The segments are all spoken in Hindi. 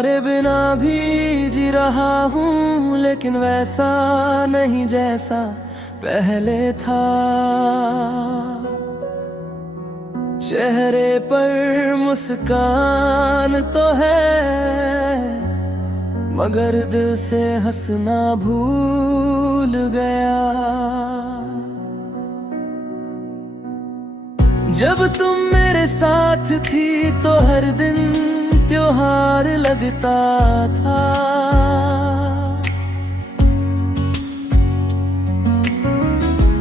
तुम्हारे बिना भी जी रहा हूँ, लेकिन वैसा नहीं जैसा पहले था। चेहरे पर मुस्कान तो है, मगर दिल से हंसना भूल गया। जब तुम मेरे साथ थी तो हर दिन त्योहार लगता था।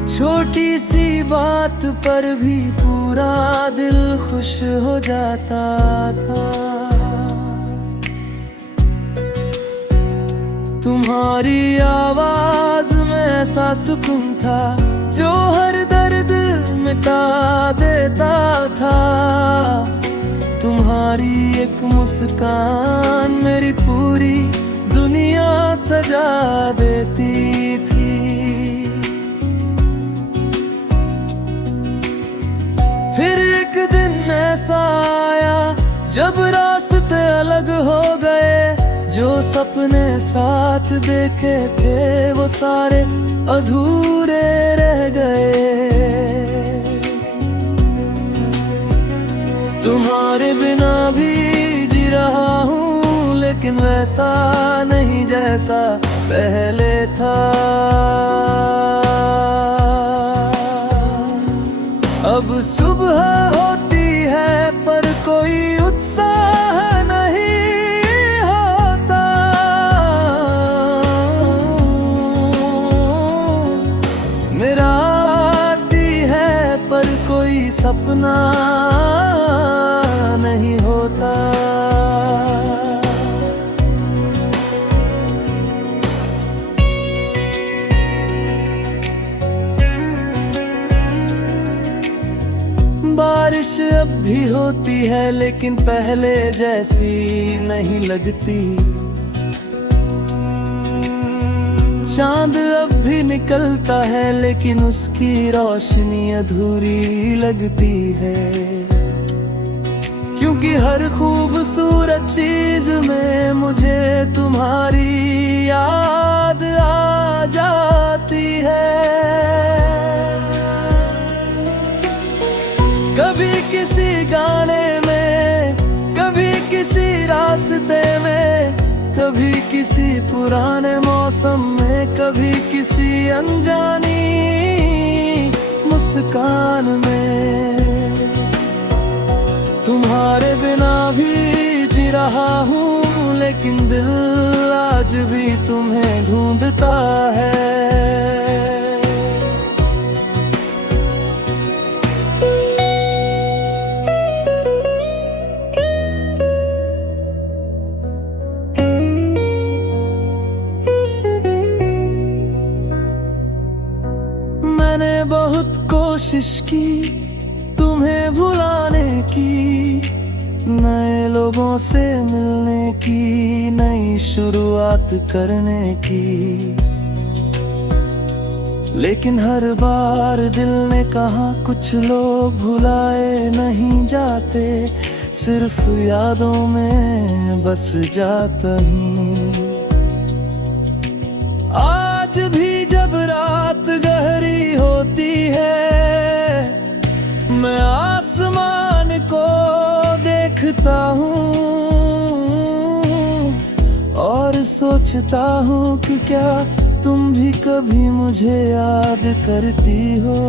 छोटी सी बात पर भी पूरा दिल खुश हो जाता था। तुम्हारी आवाज में ऐसा सुकून था जो हर दर्द मिटा देता था। तुम्हारी एक मुस्कान मेरी पूरी दुनिया सजा देती थी। फिर एक दिन ऐसा आया जब रास्ते अलग हो गए। जो सपने साथ देखे थे वो सारे अधूरे रह गए। तुम्हारे बिना भी जी रहा हूँ, लेकिन वैसा नहीं जैसा पहले था। अब सुबह होती है पर कोई उत्साह नहीं होता। मेरा आती है पर कोई सपना नहीं होता। बारिश अब भी होती है लेकिन पहले जैसी नहीं लगती। चांद अब भी निकलता है लेकिन उसकी रोशनी अधूरी लगती है। क्योंकि हर खूबसूरत चीज में मुझे तुम्हारी याद आ जाती है। कभी किसी गाने में, कभी किसी रास्ते में, कभी किसी पुराने मौसम में, कभी किसी अनजानी मुस्कान में। तुम्हारे बिना भी जी रहा हूँ, लेकिन दिल आज भी तुम्हें ढूंढता है। मैंने बहुत कोशिश की तुम्हें भुलाने की, नए लोगों से मिलने की, नई शुरुआत करने की। लेकिन हर बार दिल ने कहा कुछ लोग भुलाए नहीं जाते, सिर्फ यादों में बस जाता हूँ। आज भी जब रात गहरी होती है, मैं आसमान को देखता हूँ और सोचता हूँ कि क्या तुम भी कभी मुझे याद करती हो।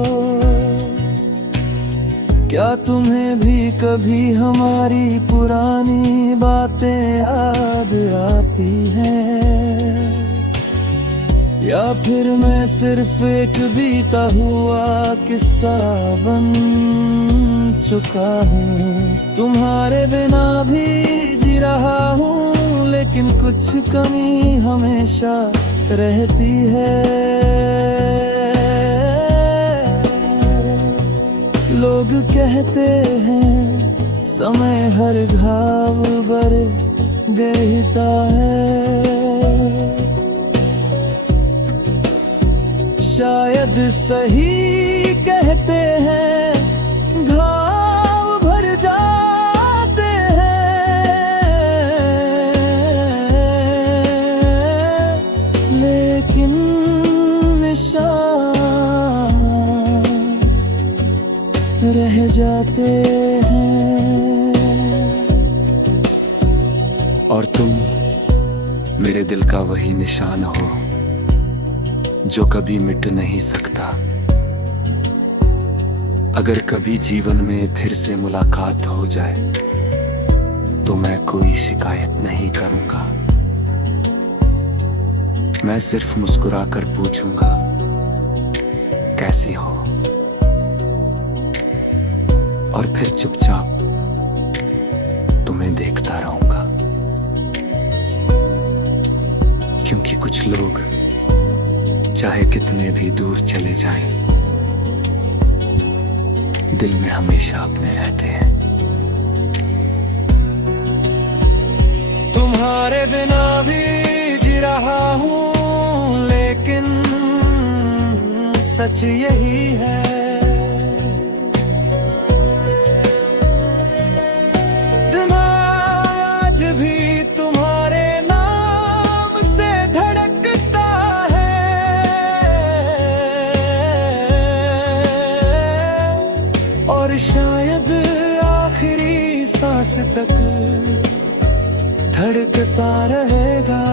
क्या तुम्हें भी कभी हमारी पुरानी बातें याद आती हैं, या फिर मैं सिर्फ एक बीता हुआ किस्सा बन चुका हूँ। तुम्हारे बिना भी जी रहा हूँ, लेकिन कुछ कमी हमेशा रहती है। लोग कहते हैं समय हर घाव भर देता है। शायद सही कहते हैं, घाव भर जाते हैं। जाते हैं। और तुम मेरे दिल का वही निशान हो जो कभी मिट नहीं सकता। अगर कभी जीवन में फिर से मुलाकात हो जाए तो मैं कोई शिकायत नहीं करूंगा। मैं सिर्फ मुस्कुरा कर पूछूंगा कैसी हो, और फिर चुपचाप तुम्हें देखता रहूंगा। क्योंकि कुछ लोग चाहे कितने भी दूर चले जाएं, दिल में हमेशा अपने रहते हैं। तुम्हारे बिना भी जी रहा हूँ, लेकिन सच यही है। दिमाग भी तुम्हारे नाम से धड़कता है, और शायद आखिरी सांस तक धड़कता रहेगा।